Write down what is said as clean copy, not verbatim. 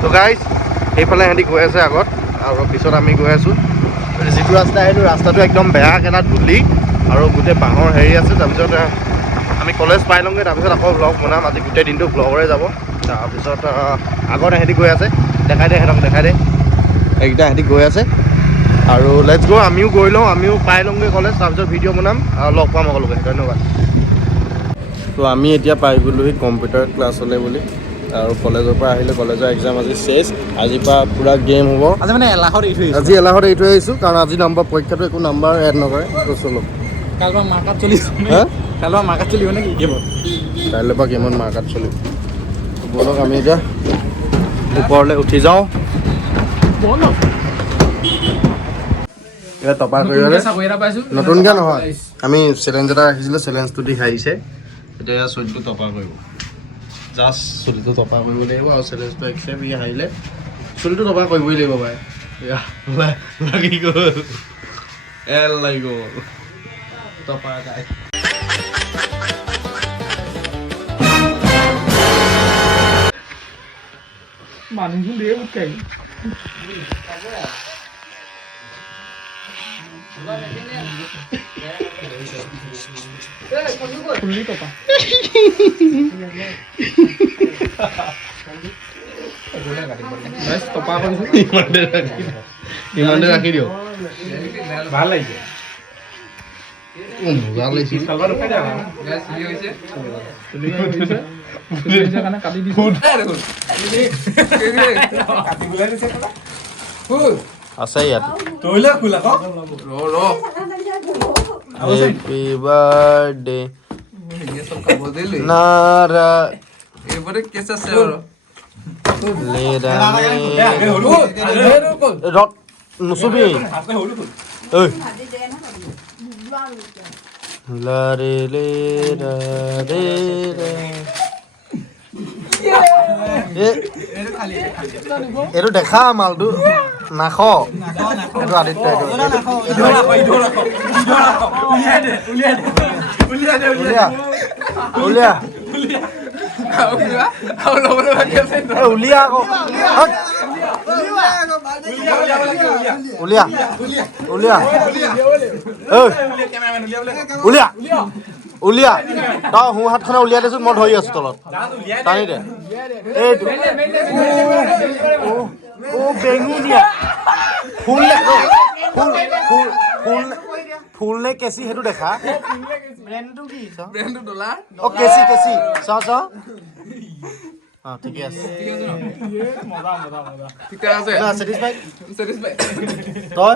তো গাইজ সেইফালে সিহঁতি গৈ আছে আগত আৰু পিছত আমি গৈ আছোঁ। যিটো ৰাস্তা সেইটো ৰাস্তাটো একদম বেয়া কেনা ধূলি আৰু গোটেই বাঁহৰ হেৰি আছে। তাৰপিছত আমি কলেজ পাই লওঁগৈ, তাৰপিছত আকৌ ব্লগ বনাম। আজি গোটেই দিনটো ব্লগৰে যাব। তাৰপিছত আগত সিহঁতি গৈ আছে, দেখাই দে সিহঁতক, দেখাই দে। এইকেইটা সিহঁতি গৈ আছে আৰু লেটছ গ', আমিও গৈ লওঁ, আমিও পাই লওঁগৈ কলেজ, তাৰপিছত ভিডিঅ' বনাম আৰু লগ পাম সকলোকে। ধন্যবাদ। তো আমি এতিয়া পাই গ'লোহি কম্পিউটাৰ ক্লাছলৈ বুলি, আৰু কলেজৰ পৰা আহিলোঁ। কলেজৰ এক্সাম আজি শেষ। আজিৰ পৰা পূৰা গেম হ'ব। আজি মানে এলাহত এৰি থৈ আহিছোঁ। আজি এলাহত এৰি থৈ আহিছোঁ কাৰণ আজি পৰীক্ষাটো একো নাম্বাৰ এড নকৰে। তো চলো কাইলৈ মাৰ্কাট চলিব, কাইলৈ মাৰ্কাট চলিব নেকি গেমত? কাইলৈ পৰা গেমত মাৰ্কাট চলিব। ব'লক আমি এতিয়া ওপৰলৈ উঠি যাওঁ। এতিয়া টপাৰ কৰিবলৈ নতুনকৈ নহয়, আমি চেলেঞ্জ এটা ৰাখিছিলোঁ, চেলেঞ্জটো দি হাৰিছে। এতিয়া চুলিটো টপাৰ কৰিব, জাষ্ট চুলিটো টপাৰ কৰিব লাগিব আৰু চেলেঞ্জটো একচেপ্ট ই হাৰিলে চুলিটো টপাৰ কৰিবই লাগিব পাৰে। লাগি গ'ল, এল লাগি গ'ল টপাৰ গাই। মানুহবোৰ দিয়ে উঠাই ফুলি টপা ইমানতে ৰাখি দিয়ক, ভাল লাগিছে। মজা লাগিছে। আছে ইয়াত। হেপী বাৰ্থডে নাৰা নুচুবি লাৰে লে ৰে এইটো দেখা মালটো নাখ এইটো আদিত্য উলিয়া উলিয়া আকৌ উলিয়া উলিয়া উলিয়া উলিয়া তই সোঁ হাতখনে উলিয়াই দেচোন, মই ধৰি আছো তলত, টানি দে। এইটো বেঙুনীয়া ফুল ফুল নে কেঁচি সেইটো দেখা। অ কেঁচি কেঁচি চাওঁ চাওঁ। ঠিকে আছে, তই